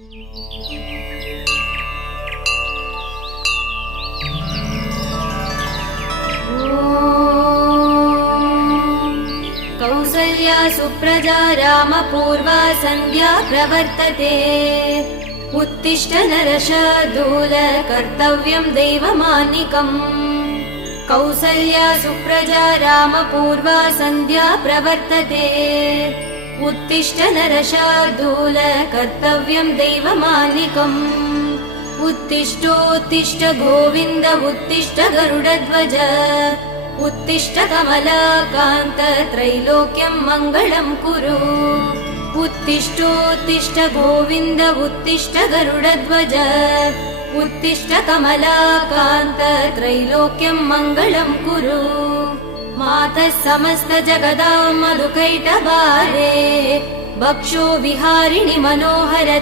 कौसल्या सुप्रजा रामपूर्वा सन्ध्या प्रवर्तते। उत्तिष्ठ नरशार्दूल कर्तव्यं दैवमान्निकम्। कौसल्या सुप्रजा रामपूर्वा सन्ध्या प्रवर्तते। उत्तिष्ठ नरशार्दूल कर्तव्यं दैवमान्निकम्। उत्तिष्ठोत्तिष्ठ गोविन्द उत्तिष्ठ गरुडध्वज। उत्तिष्ठ कमलाकान्त त्रैलोक्यं मङ्गलं कुरु। उत्तिष्ठोत्तिष्ठ गोविन्द उत्तिष्ठ गरुडध्वज। उत्तिष्ठ कमलाकान्त त्रैलोक्यं मङ्गलं कुरु। मातः समस्त जगदां मधुकैटभारे। वक्षो विहारिणि मनोहर